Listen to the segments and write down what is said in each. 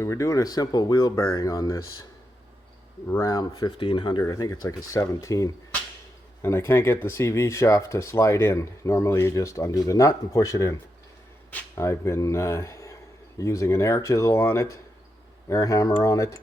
So we're doing a simple wheel bearing on this Ram 1500. I think it's like a 17. And I can't get the CV shaft to slide in. Normally you just undo the nut and push it in. I've been using an air chisel on it, air hammer on it.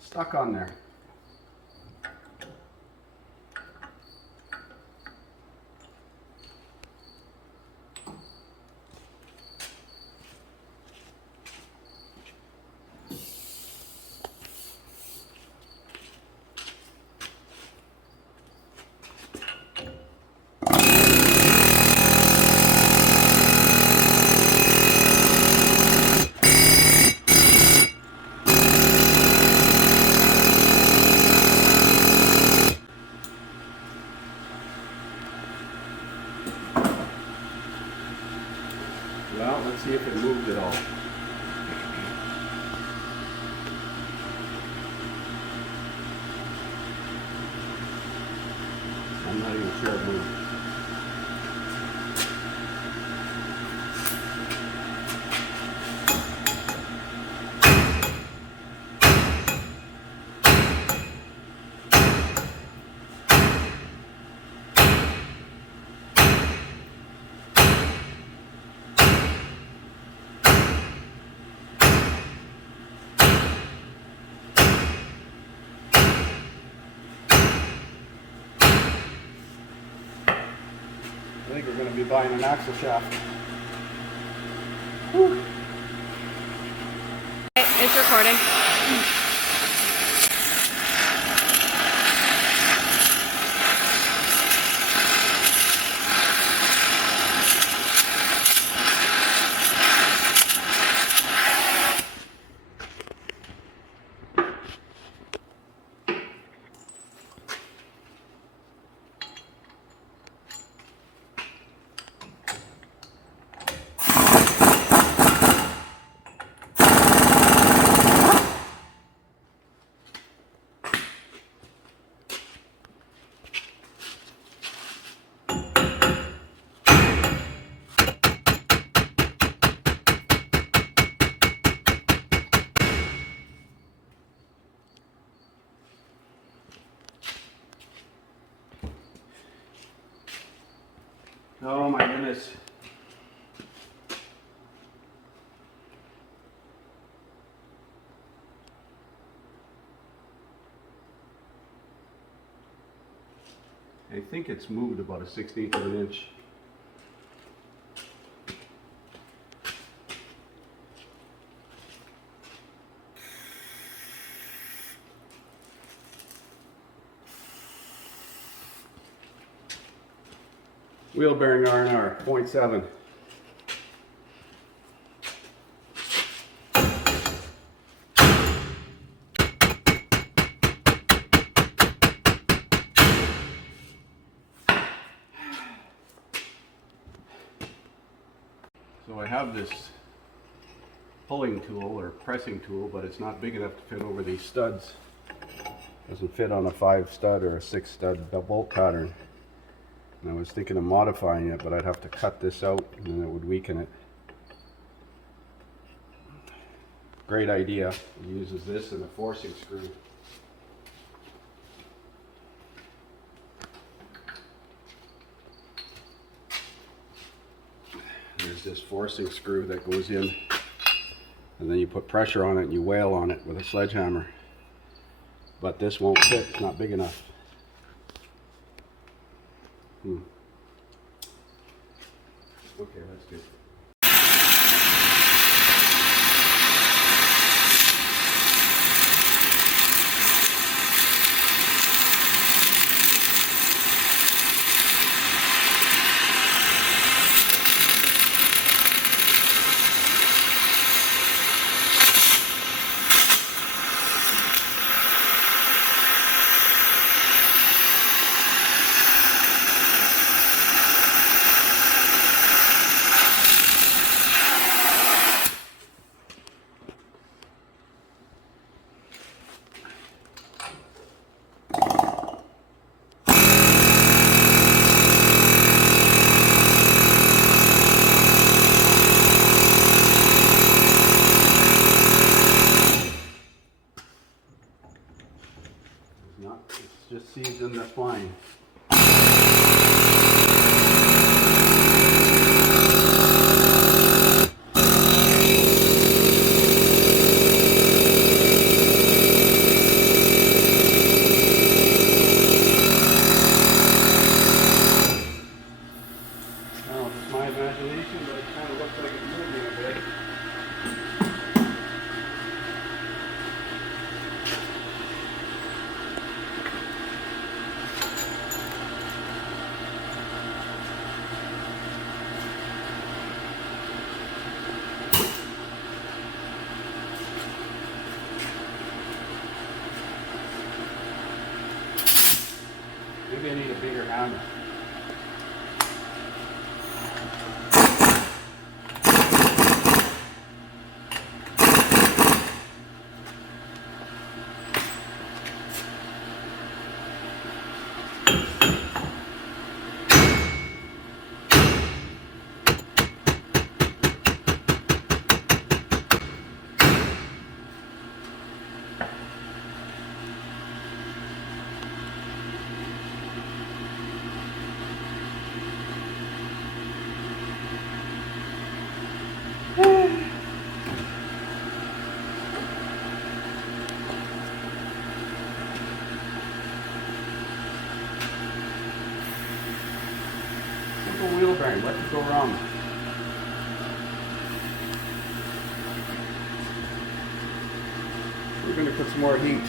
Stuck on there. Well, let's see if it moved at all. I'm not even sure it moved. I think we're going to be buying an axle shaft. Whew. It's recording. Oh my goodness. I think it's moved about a 1/16 of an inch. Wheel bearing R&R, 0.7. So I have this pulling tool or pressing tool, but it's not big enough to fit over these studs. Doesn't fit on a 5-stud or a 6-stud bolt pattern. And I was thinking of modifying it, but I'd have to cut this out and then it would weaken it. Great idea. It uses this and a forcing screw. There's this forcing screw that goes in, and then you put pressure on it and you whale on it with a sledgehammer. But this won't fit, it's not big enough. Okay, that's good. my imagination, but it kind of looks like it's moving a bit. Maybe I need a bigger hammer. Simple wheel bearing, what could go wrong? We're going to put some more heat.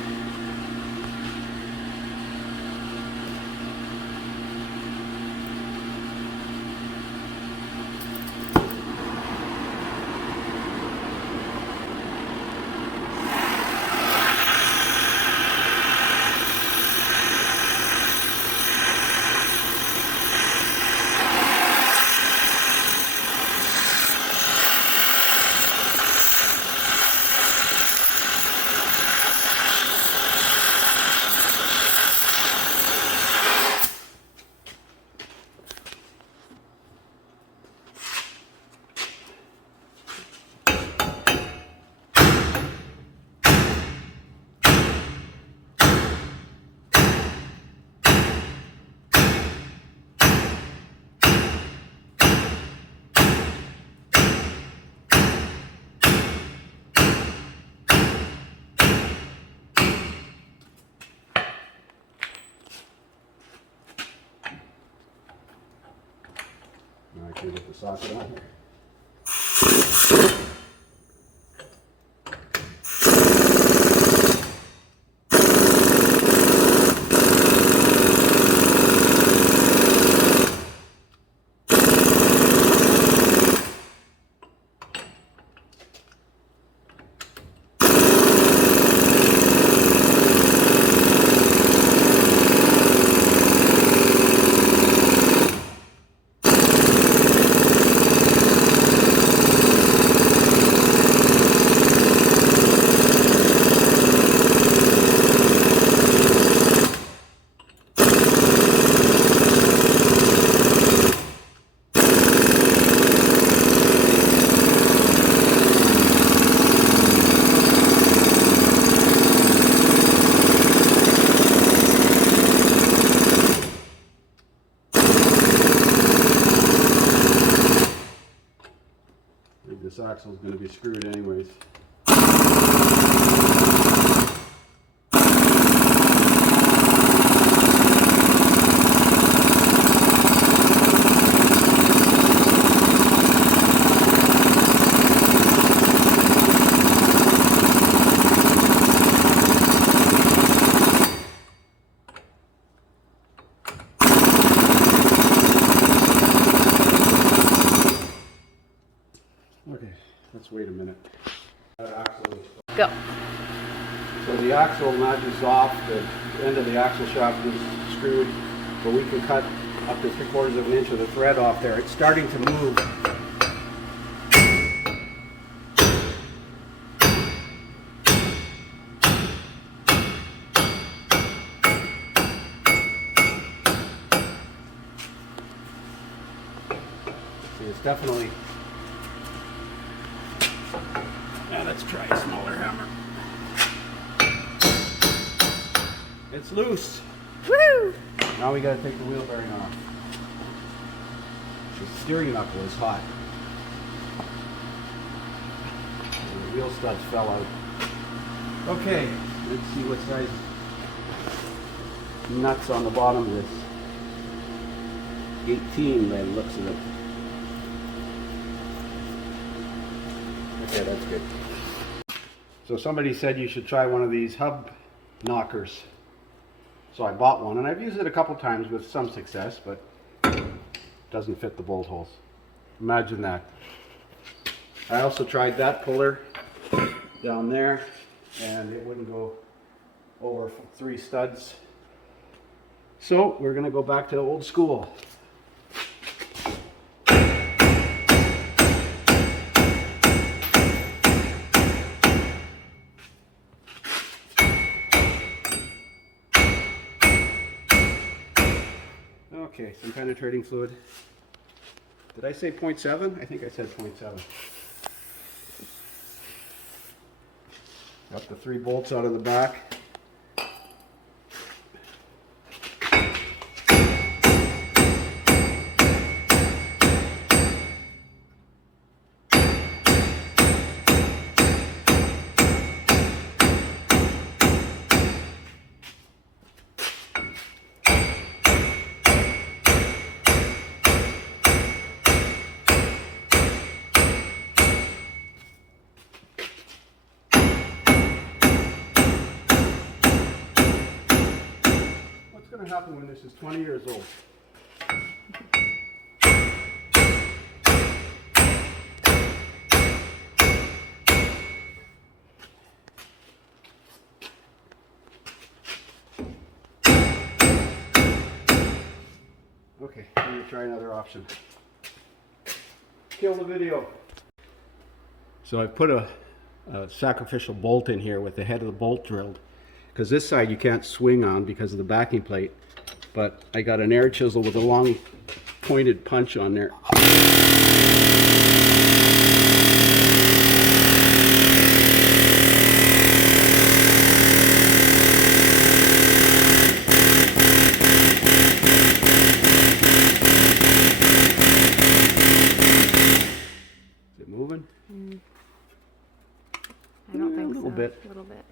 Now I can get the socket on here. This axle is going to be screwed anyways. Okay, let's wait a minute. Go. So the axle nut is off, the end of the axle shaft is screwed, but we can cut up to 3/4 of an inch of the thread off there. It's starting to move. See, it's definitely... Now let's try a smaller hammer. It's loose. Woo! Now we gotta take the wheel bearing off. The steering knuckle is hot. And the wheel studs fell out. Okay, let's see what size nuts on the bottom of this. 18 by the looks of it. Yeah, that's good. So somebody said you should try one of these hub knockers. So I bought one, and I've used it a couple times with some success, but it doesn't fit the bolt holes. Imagine that. I also tried that puller down there, and it wouldn't go over 3 studs. So we're going to go back to old school. Okay, some penetrating fluid. Did I say 0.7? I think I said 0.7. Got the 3 bolts out of the back. What's going to happen when this is 20 years old? Okay, I'm going to try another option. Kill the video. So I've put a sacrificial bolt in here with the head of the bolt drilled, because this side you can't swing on because of the backing plate, but I got an air chisel with a long pointed punch on there. Is it moving? I don't think a little so. bit. A little bit.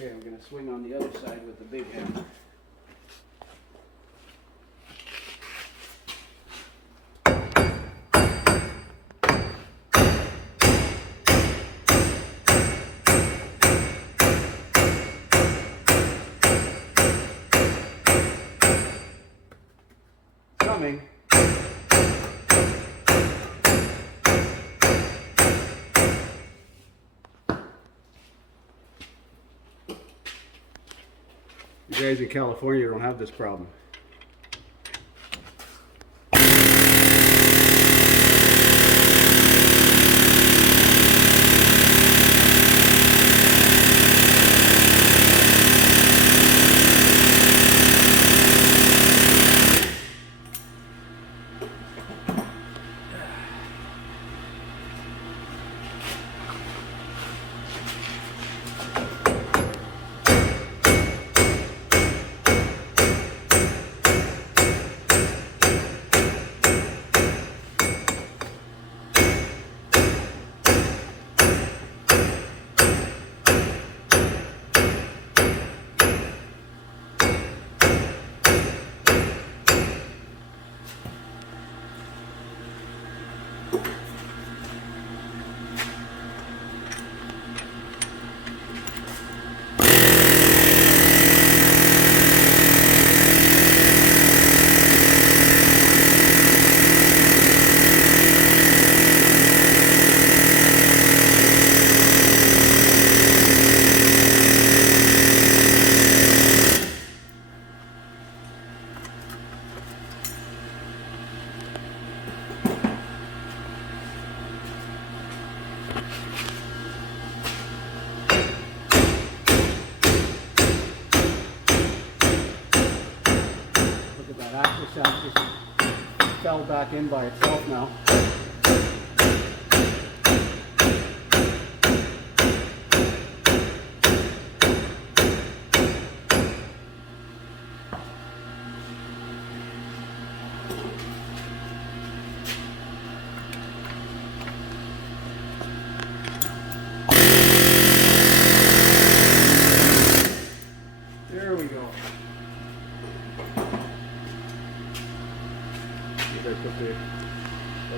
Okay, I'm going to swing on the other side with the big hammer. Coming. You guys in California don't have this problem. Just fell back in by itself now.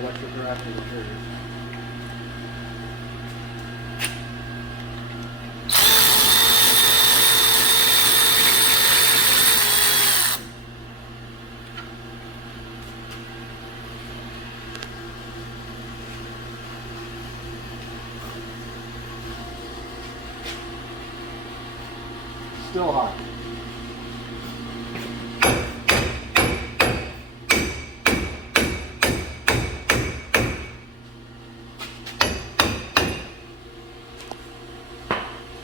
electric ratchet and triggers. Still hot.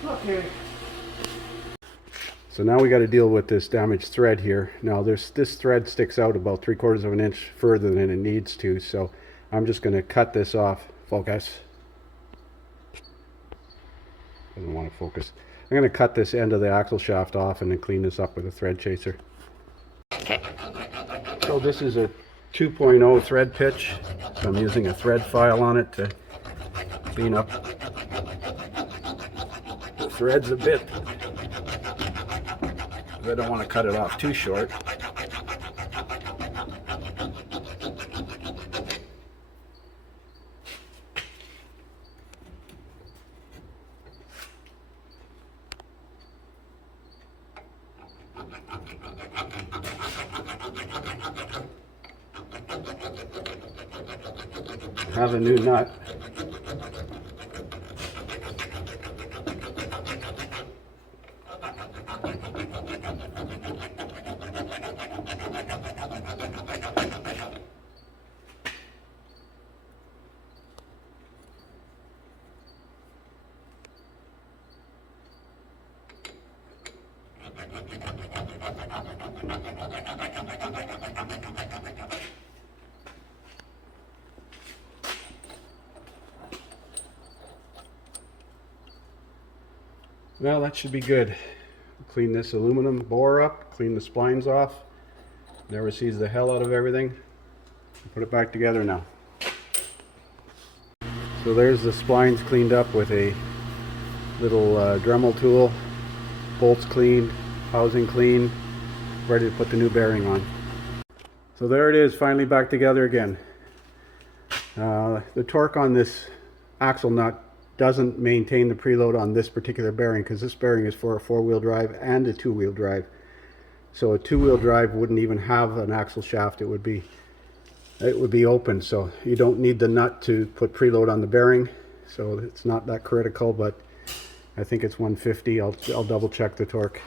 Okay. So now we got to deal with this damaged thread here. Now this thread sticks out about 3/4 of an inch further than it needs to, so I'm just going to cut this off. Focus. Doesn't want to focus. I'm going to cut this end of the axle shaft off and then clean this up with a thread chaser. Okay. So this is a 2.0 thread pitch. So I'm using a thread file on it to clean up the threads a bit. I don't want to cut it off too short. Have a new nut. Well, that should be good. Clean this aluminum bore up, clean the splines off. Never sees the hell out of everything. Put it back together now. So there's the splines cleaned up with a little Dremel tool. Bolts clean, housing clean, ready to put the new bearing on. So there it is, finally back together again. The torque on this axle nut doesn't maintain the preload on this particular bearing because this bearing is for a 4-wheel drive and a 2-wheel drive. So a 2-wheel drive wouldn't even have an axle shaft. It would be open, so you don't need the nut to put preload on the bearing. So it's not that critical, but I think it's 150. I'll double check the torque.